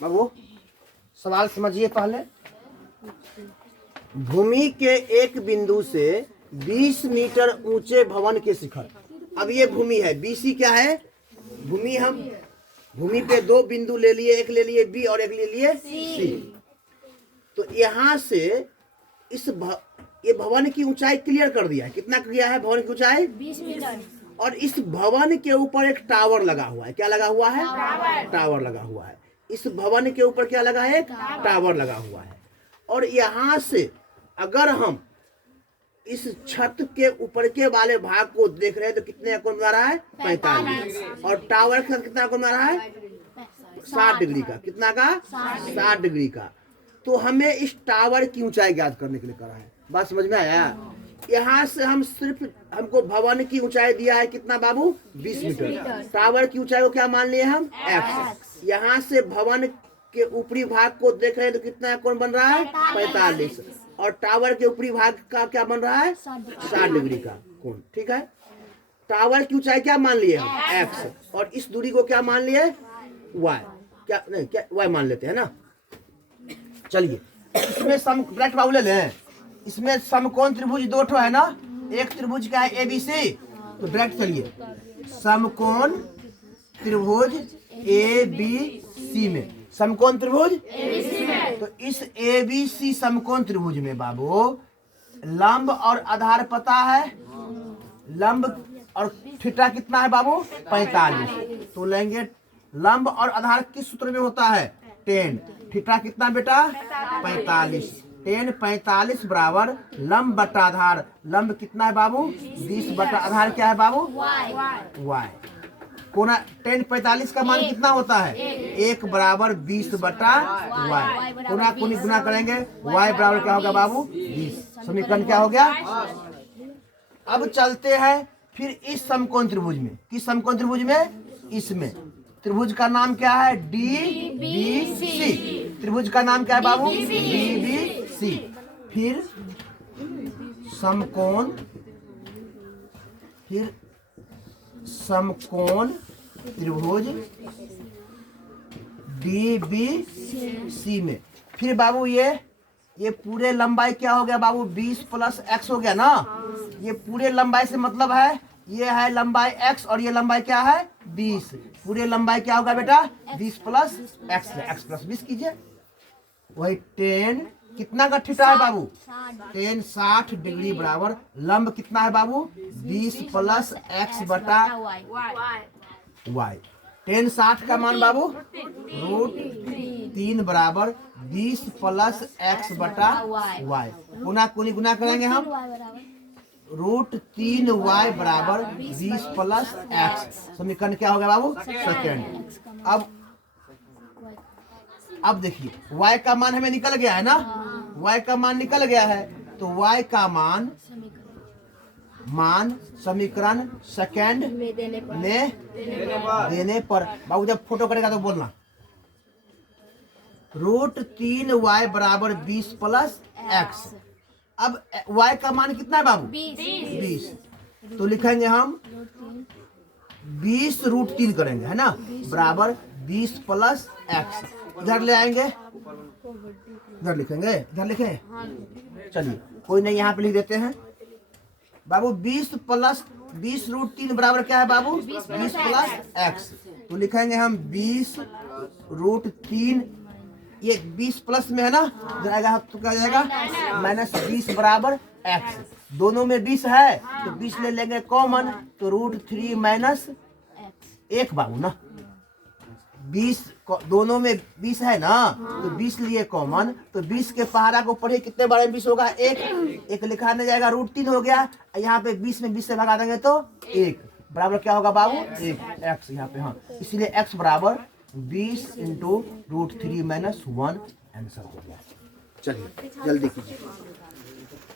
बाबू सवाल समझिए पहले। भूमि के एक बिंदु से 20 मीटर ऊंचे भवन के शिखर। अब ये भूमि है, बीसी क्या है भूमि। हम भूमि पे दो बिंदु ले लिए, एक ले लिए बी और एक ले लिए सी। तो यहाँ से ये भवन की ऊंचाई क्लियर कर दिया है। कितना किया है भवन की ऊंचाई? 20 मीटर। और इस भवन के ऊपर एक टावर लगा हुआ है। क्या लगा हुआ है? टावर लगा हुआ है। इस भवन के ऊपर क्या लगा है? टावर लगा हुआ है। और यहाँ से अगर हम इस छत के ऊपर के वाले भाग को देख रहे हैं तो कितने कोण बना रहा है? 45। और टावर का कितना कोण बना रहा है? 60 डिग्री का। कितना का? 60 डिग्री का। तो हमें इस टावर की ऊंचाई ज्ञात करने के लिए करा है। बात समझ में आया? यहाँ से हम सिर्फ हमको भवन की ऊंचाई दिया है कितना बाबू? 20 मीटर। टावर की ऊंचाई को क्या मान लिए हम? x। यहाँ से भवन के ऊपरी भाग को देख रहे हैं तो कितना कोण बन रहा है? 45। और टावर के ऊपरी भाग का क्या बन रहा है? 60 डिग्री का कोण। ठीक है। टावर की ऊंचाई क्या मान लिए हम? x। और इस दूरी को क्या मान लिए? y। क्या नहीं, क्या y मान लेते हैं ना। चलिए इसमें सम ब्रैकेट बाबू ले लें। इसमें समकोण त्रिभुज दो ठो है ना। एक त्रिभुज का है ABC। तो ब्रैकेट चलिए समकोण त्रिभुज ABC में, समकोण त्रिभुज ABC में। तो इस ABC समकोण त्रिभुज में बाबू लंब और आधार पता है। लंब और थीटा कितना है बाबू? 45। तो लेंगे लंब और आधार किस सूत्र में होता है? tan। थीटा कितना बेटा? 45। tan 45 बराबर लंब बटा आधार। लंब कितना है बाबू? 20 बटा आधार क्या है बाबू? y। कोना tan 45 का मान कितना होता है? 1 बराबर 20 बटा y। कोना कोनी गुना करेंगे, y बराबर क्या होगा बाबू? 20। समीकरण क्या हो गया? अब चलते हैं फिर इस समकोण त्रिभुज में। किस समकोण त्रिभुज में? इसमें। त्रिभुज का नाम क्या है? DBC। त्रिभुज का नाम क्या है बाबू? DBC। फिर समकोण, फिर समकोण त्रिभुज DBC में फिर बाबू ये पूरे लंबाई क्या हो गया बाबू? 20 प्लस x हो गया ना। ये पूरे लंबाई से मतलब है ये है लंबाई x और ये लंबाई क्या है? 20। पूरे लंबाई क्या होगा बेटा? 20 प्लस x। x प्लस 20 कीजिए। वही tan कितना का थीटा है बाबू? tan 60 डिग्री बराबर लंब कितना है बाबू? 20 प्लस x बटा y। tan 60 का मान बाबू √3 बराबर 20 प्लस x बटा y। गुना कुनी गुना करेंगे हम। √3y बराबर 20 प्लस x। समीकरण क्या हो गया बाबू? सेकेंड। अब देखिए y का मान हमें निकल गया है ना। y का मान निकल गया है तो y का मान समीकरण सेकेंड में देने पर बाबू जब फोटो करेगा तो बोलना। √3y बराबर 20 प्लस x। अब y का मान कितना है बाबू? 20। तो लिखेंगे हम 20 √3 करेंगे है ना, बराबर 20 प्लस x। इधर ले आएंगे, इधर लिखेंगे, इधर लिखें। चलिए कोई नहीं, यहाँ पे लिख देते हैं बाबू 20 √3 बराबर क्या है बाबू? 20 प्लस x। तो लिखेंगे हम 20 √3। ये 20 प्लस में है ना, जाएगा तो क्या जाएगा? -20 बराबर x। दोनों में 20 है तो 20 ले लेंगे कॉमन, तो √3 माइनस 1 बाबू ना। 20 दोनों में 20 है ना, तो 20 लिए कॉमन, तो 20 के पहाड़ा को पढ़े कितने बारे में 20 होगा? 1 लिखा नहीं जाएगा, √3 हो गया। यहाँ पे 20 में 20 से भगा देंगे तो 1 बराबर क्या होगा बाबू? 1 x यहाँ पे। हाँ, इसलिए x बराबर 20 × √3 - 1 आंसर हो गया। चलिए जल्दी कीजिए।